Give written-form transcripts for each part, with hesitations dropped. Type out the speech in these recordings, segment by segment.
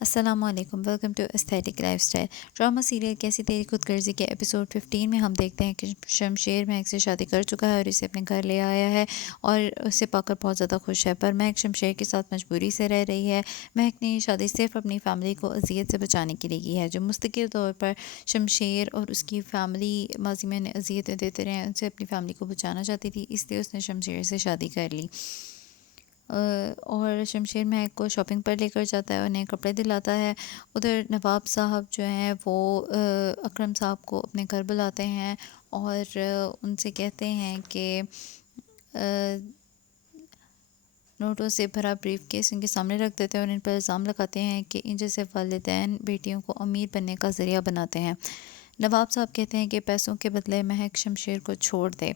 السلام علیکم، welcome to aesthetic life style. Drama serial کیسی تیری خود غرضی کے ایپیسوڈ 15 میں ہم دیکھتے ہیں کہ شمشیر مہک سے شادی کر چکا ہے اور اسے اپنے گھر لے آیا ہے اور اسے پا کر بہت زیادہ خوش ہے، پر مہک شمشیر کے ساتھ مجبوری سے رہ رہی ہے۔ مہک نے یہ شادی صرف اپنی فیملی کو اذیت سے بچانے کے لیے کی ہے، جو مستقل طور پر شمشیر اور اس کی فیملی ماضی میں انہیں اذیتیں دیتے رہے ہیں، ان سے اپنی فیملی کو بچانا چاہتی تھی، اس لیے اس نے شمشیر سے شادی کر لی۔ اور شمشیر مہک کو شاپنگ پر لے کر جاتا ہے اور نئے کپڑے دلاتا ہے۔ ادھر نواب صاحب جو ہیں وہ اکرم صاحب کو اپنے گھر بلاتے ہیں اور ان سے کہتے ہیں کہ نوٹوں سے بھرا بریف کیس ان کے سامنے رکھ دیتے ہیں اور ان پر الزام لگاتے ہیں کہ ان جیسے والدین بیٹیوں کو امیر بننے کا ذریعہ بناتے ہیں۔ نواب صاحب کہتے ہیں کہ پیسوں کے بدلے مہک شمشیر کو چھوڑ دے۔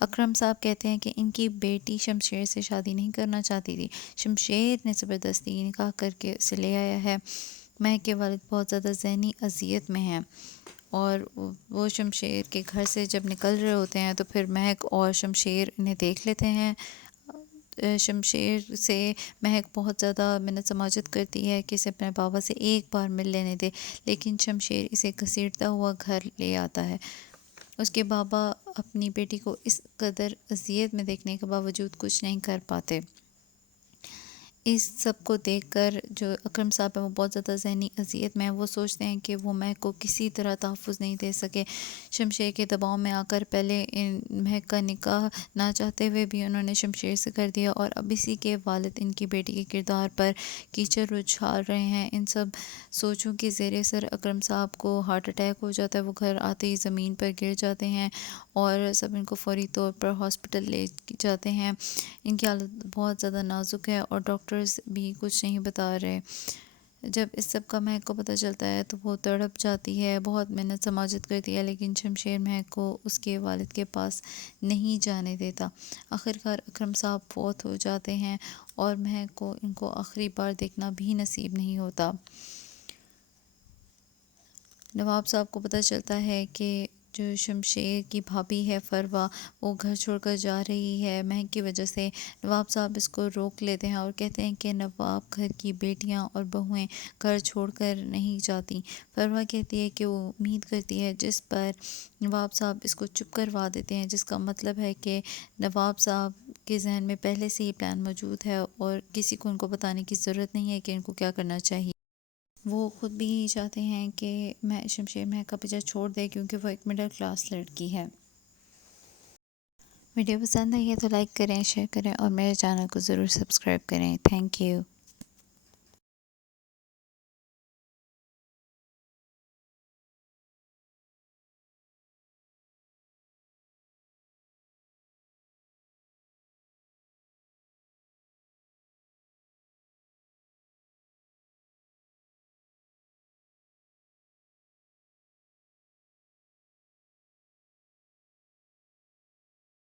اکرم صاحب کہتے ہیں کہ ان کی بیٹی شمشیر سے شادی نہیں کرنا چاہتی تھی، شمشیر نے زبردستی نکاح کر کے اسے لے آیا ہے۔ مہک کے والد بہت زیادہ ذہنی اذیت میں ہیں اور وہ شمشیر کے گھر سے جب نکل رہے ہوتے ہیں تو پھر مہک اور شمشیر انہیں دیکھ لیتے ہیں۔ شمشیر سے مہک بہت زیادہ منت سماجت کرتی ہے کہ اسے اپنے بابا سے ایک بار مل لینے دے، لیکن شمشیر اسے گھسیٹتا ہوا گھر لے آتا ہے۔ اس کے بابا اپنی بیٹی کو اس قدر اذیت میں دیکھنے کے باوجود کچھ نہیں کر پاتے۔ اس سب کو دیکھ کر جو اکرم صاحب ہیں وہ بہت زیادہ ذہنی اذیت میں ہیں، وہ سوچتے ہیں کہ وہ مہک کو کسی طرح تحفظ نہیں دے سکے۔ شمشیر کے دباؤ میں آ کر پہلے مہک کا نکاح نہ چاہتے ہوئے بھی انہوں نے شمشیر سے کر دیا اور اب اسی کے والد ان کی بیٹی کے کردار پر کیچڑ اچھال رہے ہیں۔ ان سب سوچوں کے زیر سر اکرم صاحب کو ہارٹ اٹیک ہو جاتا ہے، وہ گھر آتے ہی زمین پر گر جاتے ہیں اور سب ان کو فوری طور پر ہاسپٹل لے جاتے ہیں۔ ان کی حالت بہت زیادہ نازک ہے اور ڈاکٹرز بھی کچھ نہیں بتا رہے۔ جب اس سب کا مہک کو پتہ چلتا ہے تو وہ تڑپ جاتی ہے، بہت منت سماجت کرتی ہے، لیکن شمشیر مہک کو اس کے والد کے پاس نہیں جانے دیتا۔ آخرکار اکرم صاحب فوت ہو جاتے ہیں اور مہک کو ان کو آخری بار دیکھنا بھی نصیب نہیں ہوتا۔ نواب صاحب کو پتہ چلتا ہے کہ جو شمشیر کی بھابھی ہے فروا، وہ گھر چھوڑ کر جا رہی ہے مہک کی وجہ سے۔ نواب صاحب اس کو روک لیتے ہیں اور کہتے ہیں کہ نواب گھر کی بیٹیاں اور بہویں گھر چھوڑ کر نہیں جاتی۔ فروا کہتی ہے کہ وہ امید کرتی ہے، جس پر نواب صاحب اس کو چپ کروا دیتے ہیں، جس کا مطلب ہے کہ نواب صاحب کے ذہن میں پہلے سے ہی پلان موجود ہے اور کسی کو ان کو بتانے کی ضرورت نہیں ہے کہ ان کو کیا کرنا چاہیے۔ وہ خود بھی یہی چاہتے ہیں کہ میں شمشیر مہک کا پیچھا چھوڑ دے کیونکہ وہ ایک مڈل کلاس لڑکی ہے۔ ویڈیو پسند آئی ہے تو لائک کریں، شیئر کریں اور میرے چینل کو ضرور سبسکرائب کریں۔ Thank you.